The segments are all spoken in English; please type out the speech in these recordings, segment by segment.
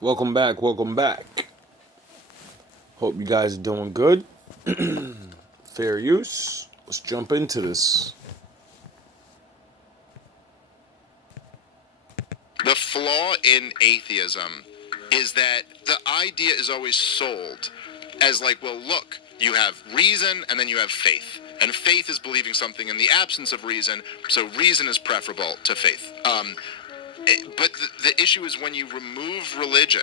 Welcome back, welcome back. Hope you guys are doing good. Fair use. Let's jump into this. The flaw in atheism is that the idea is always sold as like, well, look, you have reason and then you have faith. And faith is believing something in the absence of reason, so reason is preferable to faith. But the issue is when you remove religion,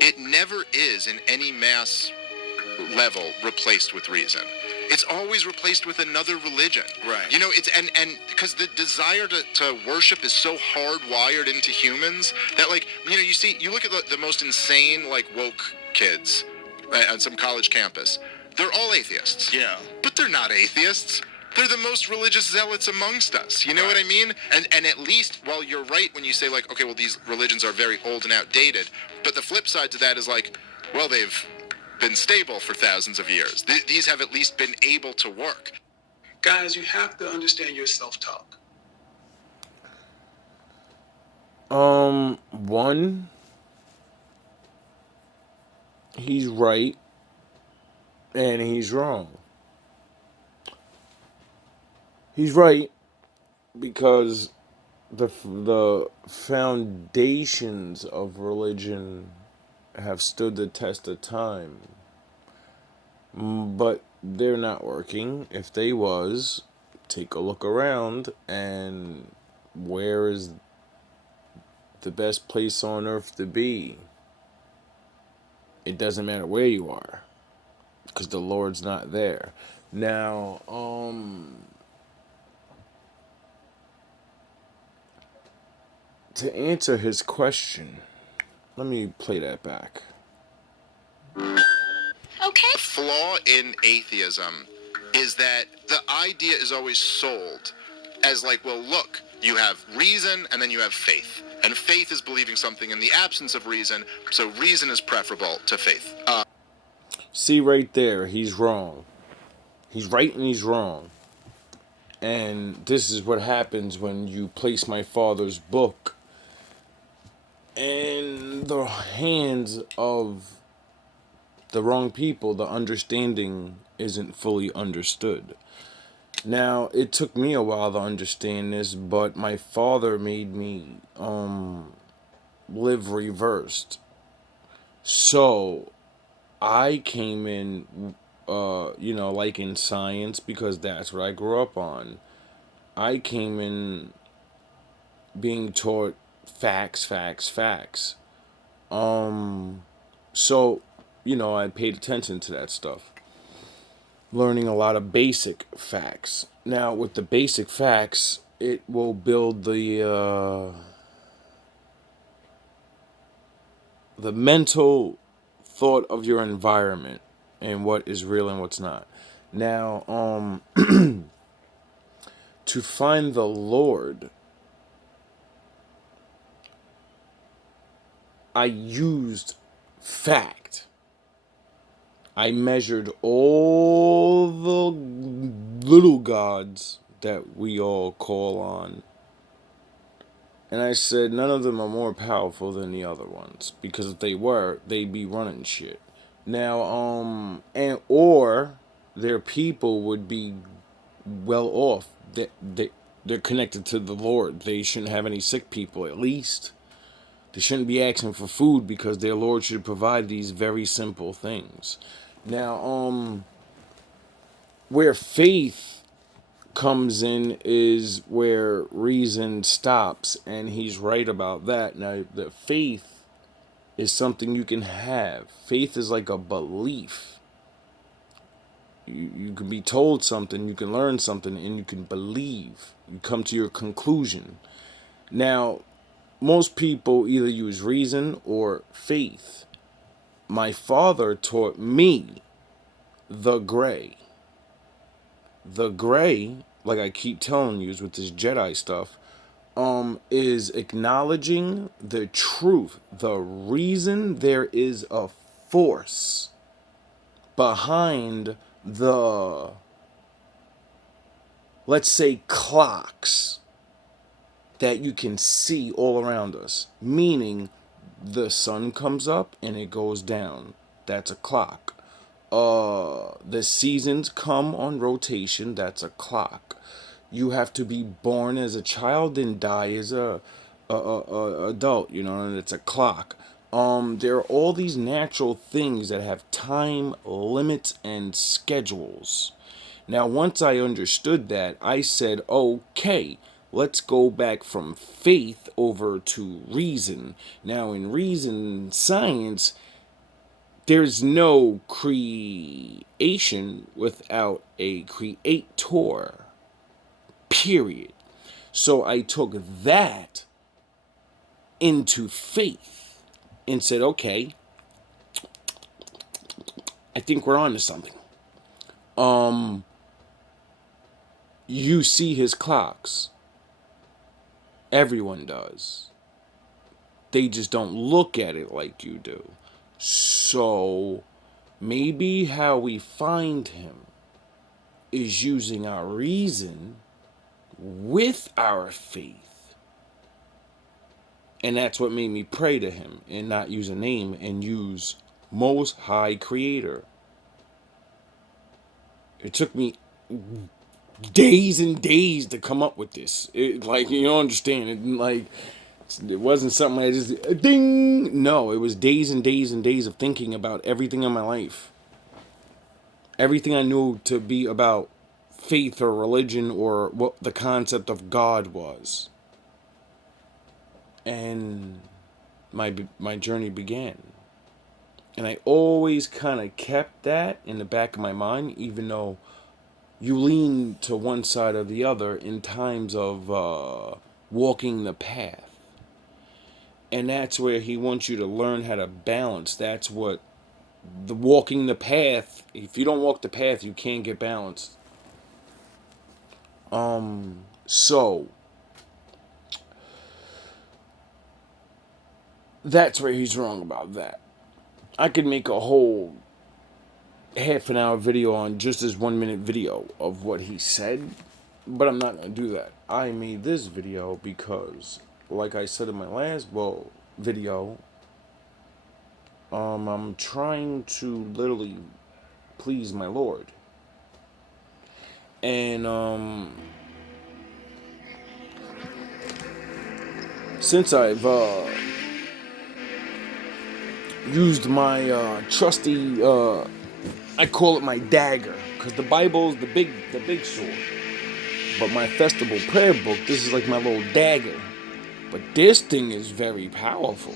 it never is in any mass level replaced with reason. It's always replaced with another religion. Right. You know, it's and because the desire to worship is so hardwired into humans that, like, you look at the most insane, like, woke kids on some college campus. They're all atheists. Yeah. But they're not atheists. They're the most religious zealots amongst us. You know what I mean? And at least, while you're right when you say, like, okay, well, these religions are very old and outdated, but the flip side to that is, like, well, they've been stable for thousands of years. These have at least been able to work. Guys, you have to understand your self-talk. One, he's right and he's wrong. He's right because the foundations of religion have stood the test of time. But they're not working. If they was, take a look around and where is the best place on earth to be? It doesn't matter where you are, because the Lord's not there. Now, to answer his question, let me play that back. Okay. The flaw in atheism is that the idea is always sold as like, well, look, you have reason and then you have faith. And faith is believing something in the absence of reason, so reason is preferable to faith. See right there, he's wrong. He's right and he's wrong. And this is what happens when you place my father's book in the hands of the wrong people. The understanding isn't fully understood. Now, it took me a while to understand this, but my father made me live reversed. So, I came in, like in science, because that's what I grew up on. I came in being taught facts, facts, facts. So, I paid attention to that stuff. Learning a lot of basic facts. Now, with the basic facts, it will build the mental thought of your environment and what is real and what's not. Now, to find the Lord, I used fact. I measured all the little gods that we all call on. And I said none of them are more powerful than the other ones. Because if they were, they'd be running shit. Now, or their people would be well off. They're connected to the Lord. They shouldn't have any sick people, at least. They shouldn't be asking for food because their Lord should provide these very simple things. Now, where faith comes in is where reason stops, and he's right about that. Now, the faith is something you can have. Faith is like a belief. You can be told something, you can learn something, and you can believe. You come to your conclusion. Now, most people either use reason or faith. My father taught me the gray. The gray, like I keep telling you, is with this Jedi stuff, is acknowledging the truth. The reason there is a force behind the, let's say, clocks that you can see all around us. Meaning, The sun comes up and it goes down. That's a clock. The seasons come on rotation. That's a clock. You have to be born as a child and die as a adult. You know, and it's a clock. There are all these natural things that have time limits and schedules. Now, once I understood that, I said, okay, let's go back from faith over to reason. Now, in reason science, there's no creation without a creator, period. So I took that into faith and said, okay, I think we're on to something. You see his clocks. Everyone does. They just don't look at it like you do. So maybe how we find him is using our reason with our faith. And that's what made me pray to him and not use a name and use Most High Creator. It took me days and days to come up with this. Like, you don't understand. It wasn't something I just ding. No, it was days and days and days of thinking about everything in my life. Everything I knew to be about faith or religion or what the concept of God was. And my journey began. And I always kind of kept that in the back of my mind, even though you lean to one side or the other in times of walking the path. And that's where he wants you to learn how to balance. That's what the walking the path. If you don't walk the path, you can't get balanced. So that's where he's wrong about that. I could make a whole half an hour video on just this 1 minute video of what he said, but I'm not gonna do that. I made this video because, like I said in my last video, I'm trying to literally please my Lord. And since I've used my trusty, I call it my dagger, because the Bible is the big sword. But my festival prayer book, this is like my little dagger. But this thing is very powerful.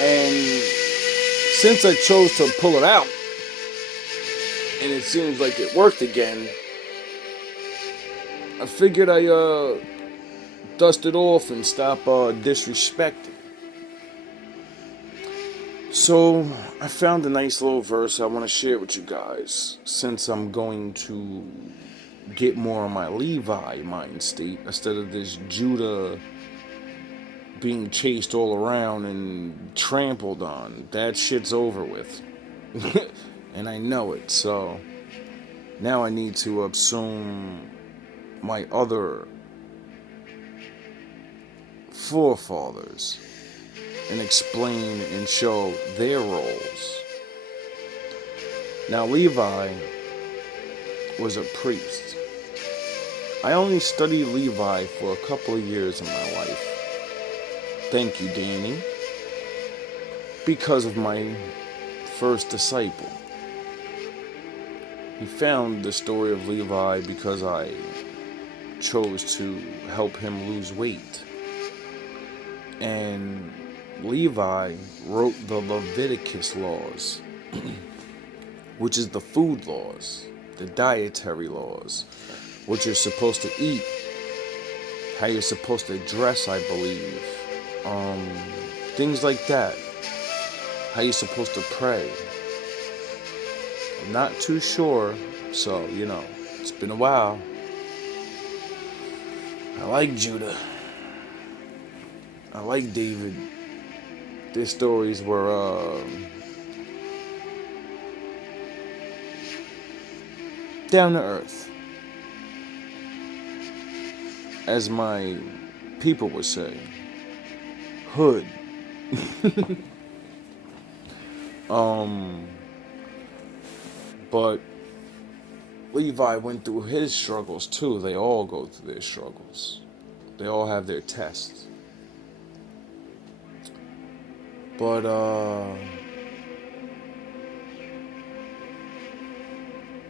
And since I chose to pull it out, and it seems like it worked again, I figured I dust it off and stop disrespecting. So I found a nice little verse I want to share with you guys, since I'm going to get more of my Levi mind state instead of this Judah being chased all around and trampled on. That shit's over with. And I know it, so now I need to assume my other forefathers and explain and show their roles. Now, Levi was a priest. I only studied Levi for a couple of years in my life. Thank you, Danny. Because of my first disciple. He found the story of Levi because I chose to help him lose weight. And Levi wrote the Leviticus laws, which is the food laws, the dietary laws, what you're supposed to eat, how you're supposed to dress, I believe, things like that, how you're supposed to pray. I'm not too sure, so, it's been a while. I like Judah. I like David. Their stories were down to earth, as my people would say. Hood, But Levi went through his struggles too. They all go through their struggles. They all have their tests. But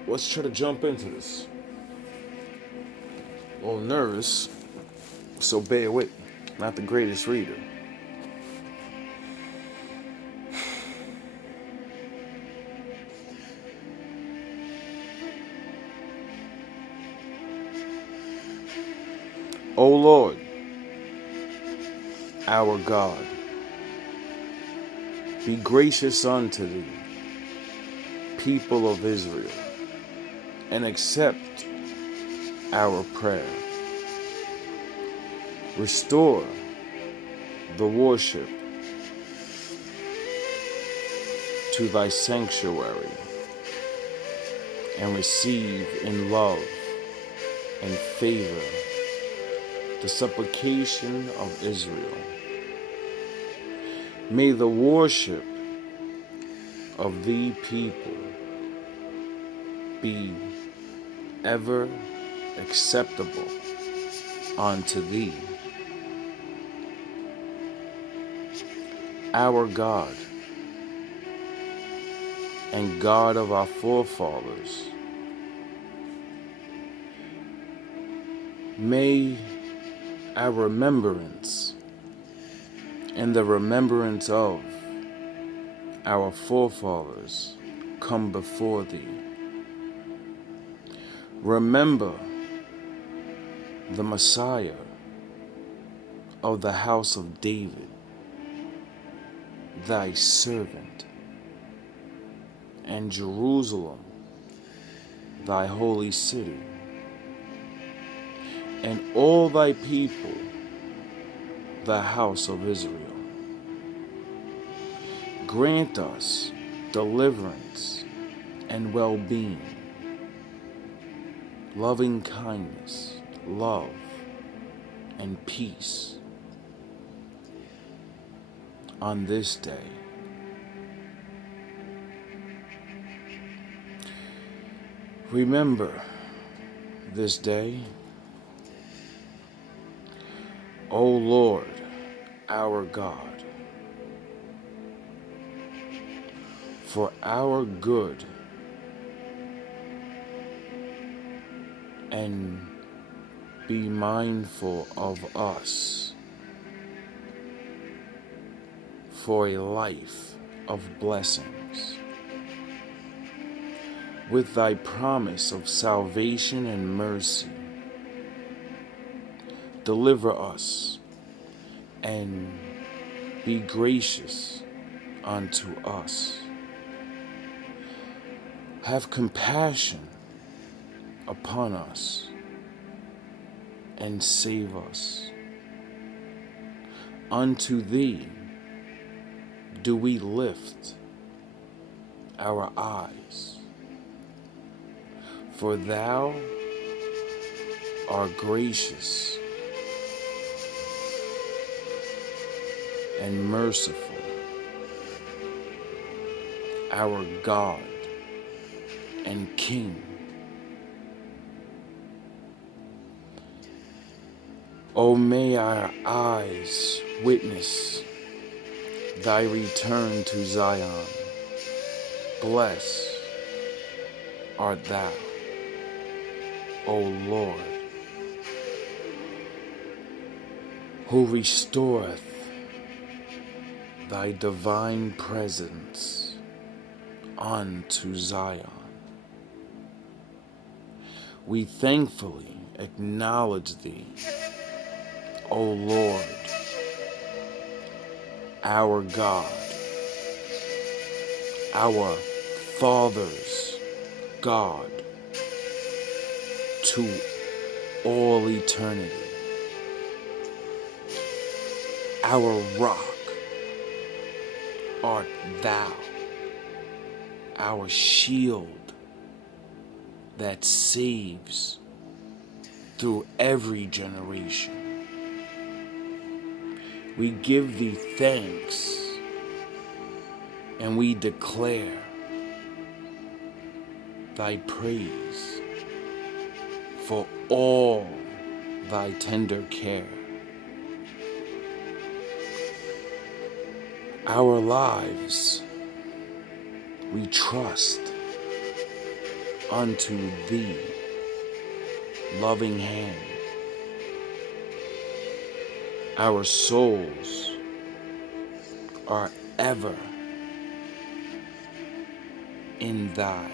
let's try to jump into this. A little nervous, so bear with me. Not the greatest reader. O Lord, our God, be gracious unto thee, people of Israel, and accept our prayer. Restore the worship to thy sanctuary, and receive in love and favor the supplication of Israel. May the worship of thee people be ever acceptable unto thee, our God and God of our forefathers. May our remembrance and the remembrance of our forefathers come before thee. Remember the Messiah of the house of David, thy servant, and Jerusalem, thy holy city, and all thy people, the house of Israel. Grant us deliverance and well-being, loving kindness, love, and peace on this day. Remember this day, O Lord, our God, for our good, and be mindful of us for a life of blessings, with thy promise of salvation and mercy. Deliver us and be gracious unto us. Have compassion upon us and save us. Unto thee do we lift our eyes, for thou art gracious and merciful, our God and King. O may our eyes witness thy return to Zion. Blessed art thou, O Lord, who restoreth thy divine presence unto Zion. We thankfully acknowledge thee, O Lord, our God, our Father's God, to all eternity. Our rock art thou, our shield that saves through every generation. We give thee thanks, and we declare thy praise for all thy tender care. Our lives we trust unto thee, loving hand. Our souls are ever in thy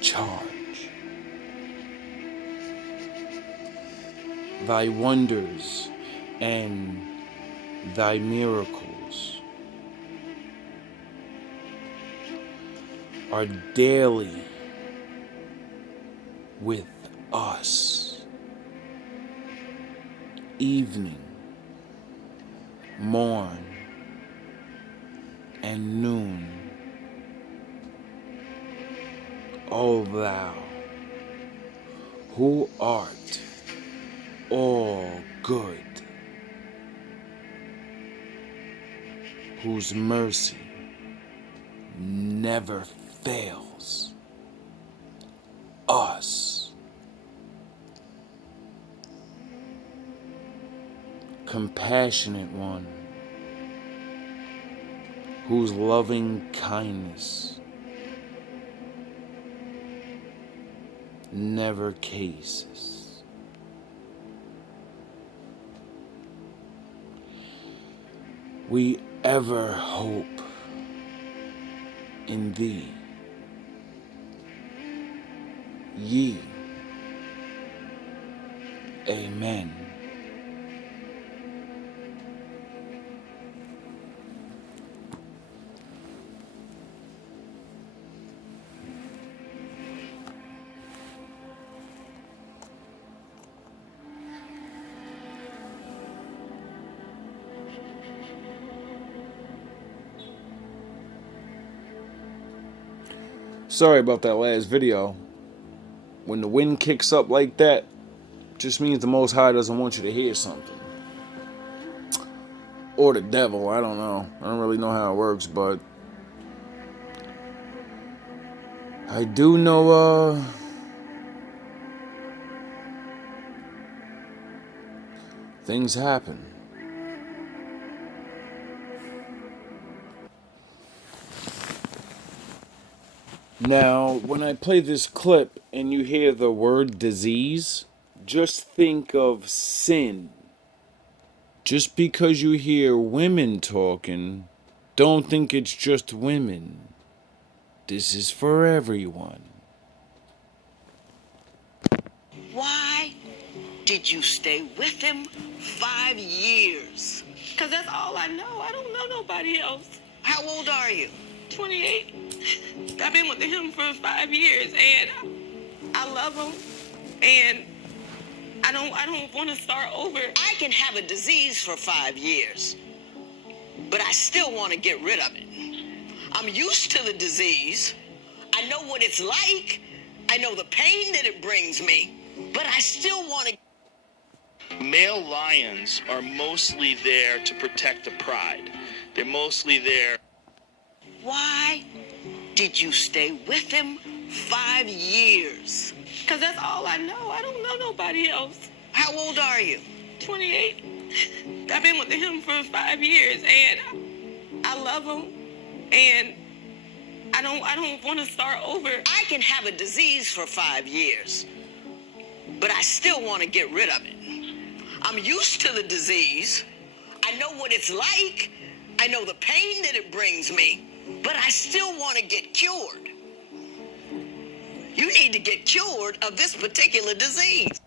charge. Thy wonders and thy miracles are daily with us, evening, morn, and noon. O thou, who art all good, whose mercy never fails us. Compassionate one, whose loving kindness never cases. We ever hope in thee, ye. Amen. Sorry about that last video. When the wind kicks up like that, just means the Most High doesn't want you to hear something. Or the devil, I don't know. I don't really know how it works, but I do know, things happen. Now, when I play this clip and you hear the word disease, just think of sin. Just because you hear women talking, don't think it's just women. This is for everyone. Why did you stay with him 5 years? Because that's all I know. I don't know nobody else. How old are you? 28. I've been with him for 5 years, and I love him, and I don't want to start over. I can have a disease for 5 years, but I still want to get rid of it. I'm used to the disease. I know what it's like. I know the pain that it brings me, but I still want to. Male lions are mostly there to protect the pride. They're mostly there. Why did you stay with him 5 years? Because that's all I know. I don't know nobody else. How old are you? 28. I've been with him for 5 years, and I love him, and I don't want to start over. I can have a disease for 5 years, but I still want to get rid of it. I'm used to the disease. I know what it's like. I know the pain that it brings me, but I still want to get cured. You need to get cured of this particular disease.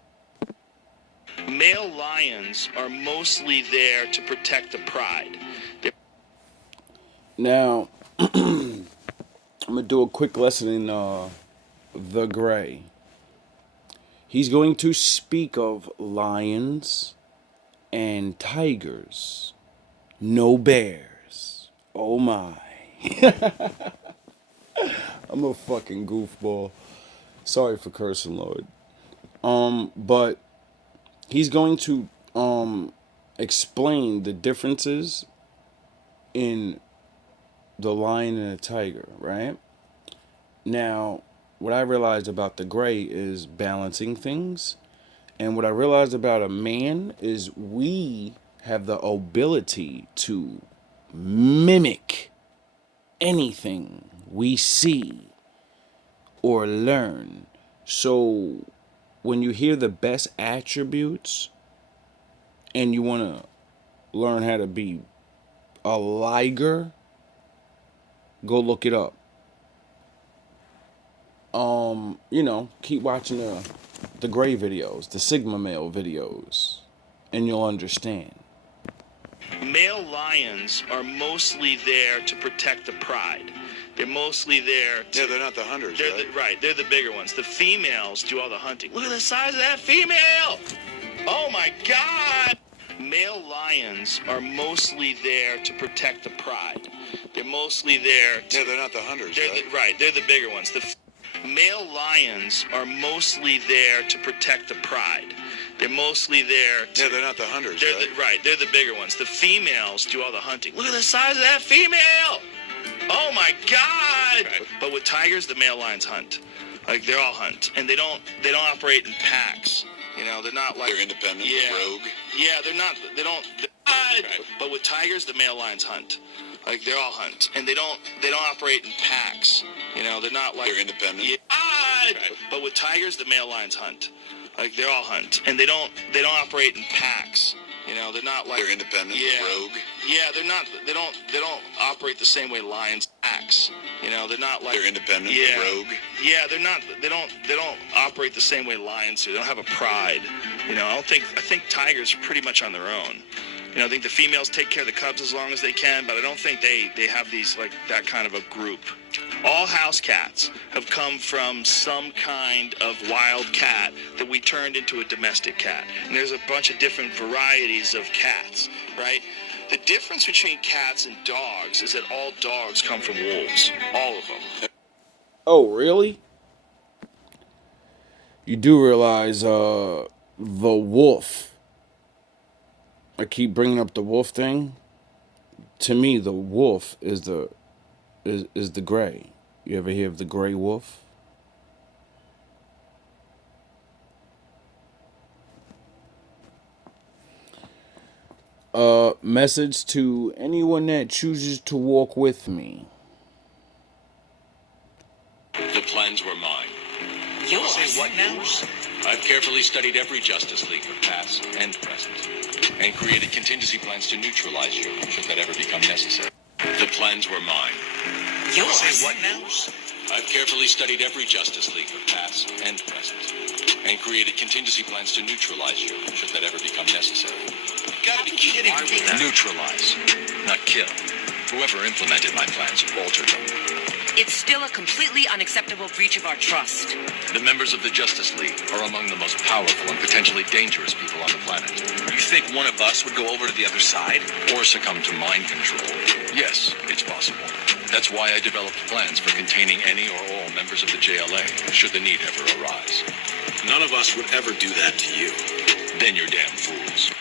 Male lions are mostly there to protect the pride. Now, I'm going to do a quick lesson in The Gray. He's going to speak of lions and tigers. No bears. Oh my. I'm a fucking goofball. Sorry for cursing, Lord. But he's going to explain the differences in the lion and the tiger, right? Now, what I realized about the gray is balancing things. And what I realized about a man is we have the ability to mimic anything we see or learn. So when you hear the best attributes and you want to learn how to be a liger, go look it up. Keep watching the gray videos, the Sigma male videos, and you'll understand. Male lions are mostly there to protect the pride. They're mostly there to... Yeah, they're not the hunters, right? Right, they're the bigger ones. The females do all the hunting. Look at the size of that female! Oh my God! Male lions are mostly there to protect the pride. They're mostly there to... Yeah, they're not the hunters, right? Right, they're the bigger ones. The male lions are mostly there to protect the pride. They're mostly there to... Yeah, they're not the hunters, right? Right, they're the bigger ones. The females do all the hunting. Look at the size of that female! Oh my God! Right. But with tigers, the male lions hunt. Like, they all hunt. And they don't operate in packs. You know, they're not like... They're independent, rogue. Yeah, they're not... They don't... Right. But with tigers, the male lions hunt. Like, they all hunt. And they don't operate in packs. You know, they're not like... They're independent. Yeah, right. But with tigers, the male lions hunt. Like, they all hunt. And they don't operate in packs. You know, they're not like... They're independent, rogue. Yeah, they're not... They don't operate the same way lions acts. You know, they're not like... They're independent, rogue. Yeah, they're not... They don't operate the same way lions do. They don't have a pride. You know, I think tigers are pretty much on their own. You know, I think the females take care of the cubs as long as they can, but I don't think they have these, like, that kind of a group. All house cats have come from some kind of wild cat that we turned into a domestic cat. And there's a bunch of different varieties of cats, right? The difference between cats and dogs is that all dogs come from wolves. All of them. Oh, really? You do realize the wolf. I keep bringing up the wolf thing. To me, the wolf is the gray. You ever hear of the gray wolf? Message to anyone that chooses to walk with me. The plans were mine. Yours? Say what now? I've carefully studied every Justice League, past and present, and created contingency plans to neutralize you, should that ever become necessary. The plans were mine. Yours? Say what now? I've carefully studied every Justice League, past and present, and created contingency plans to neutralize you, should that ever become necessary. You gotta be kidding me. Neutralize, not kill. Whoever implemented my plans altered them. It's still a completely unacceptable breach of our trust. The members of the Justice League are among the most powerful and potentially dangerous people on the planet. You think one of us would go over to the other side? Or succumb to mind control? Yes, it's possible. That's why I developed plans for containing any or all members of the JLA, should the need ever arise. None of us would ever do that to you. Then you're damn fools.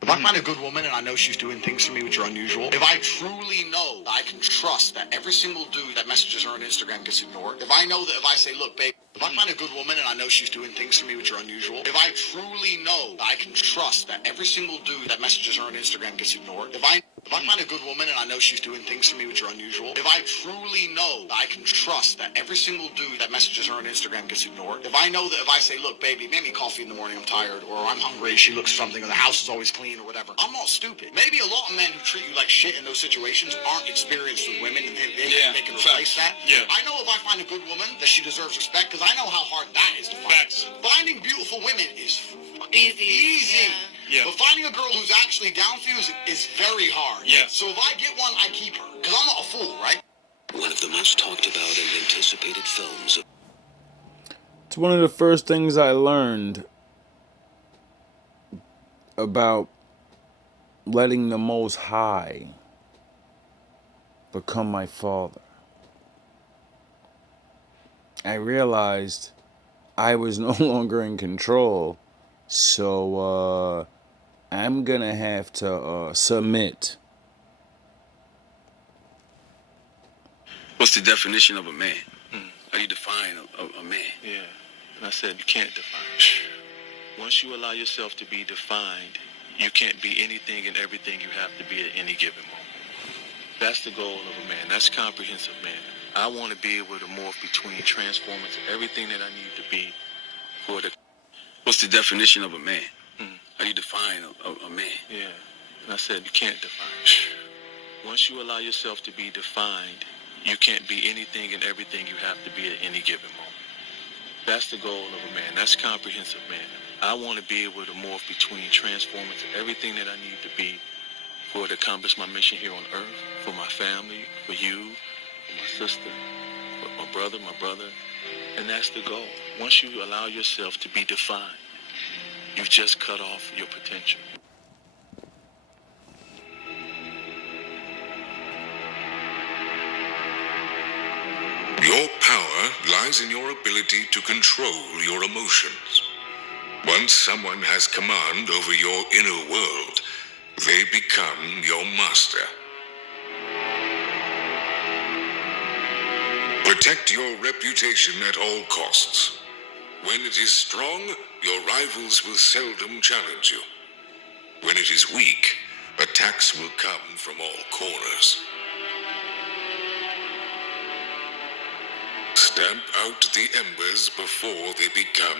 If I find a good woman and I know she's doing things for me which are unusual, if I truly know I can trust that every single dude that messages her on Instagram gets ignored, if I know that if I say, look, babe, if I find a good woman and I know she's doing things for me which are unusual, if I truly know I can trust that every single dude that messages her on Instagram gets ignored, if I find a good woman and I know she's doing things for me which are unusual, if I truly know I can trust that every single dude that messages her on Instagram gets ignored, if I know that if I say, look, baby, make me coffee in the morning, I'm tired, or I'm hungry, she looks for something, or the house is always clean, or whatever, I'm not stupid. Maybe a lot of men who treat you like shit in those situations aren't experienced with women, and they can replace that. Yeah. I know if I find a good woman that she deserves respect, because I know how hard that is to find. Facts. Finding beautiful women is Easy. Yeah. But finding a girl who's actually down for you is very hard. Yeah. So if I get one, I keep her. Because I'm not a fool, right? One of the most talked about and anticipated films. It's one of the first things I learned about letting the Most High become my father. I realized I was no longer in control. So I'm gonna have to submit. What's the definition of a man? How do you define a man? Yeah, and I said you can't define it. Once you allow yourself to be defined, you can't be anything and everything you have to be at any given moment. That's the goal of a man. That's comprehensive man. I want to be able to morph between, transform into everything that I need to be for the... What's the definition of a man? How do you define a man? Yeah, and I said you can't define it. Once you allow yourself to be defined, you can't be anything and everything you have to be at any given moment. That's the goal of a man. That's comprehensive man. I want to be able to morph between, transform into everything that I need to be for to accomplish my mission here on earth, for my family, for you, for my sister, for my brother, and that's the goal. Once you allow yourself to be defined, you've just cut off your potential. Your power lies in your ability to control your emotions. Once someone has command over your inner world, they become your master. Protect your reputation at all costs. When it is strong, your rivals will seldom challenge you. When it is weak, attacks will come from all corners. Stamp out the embers before they become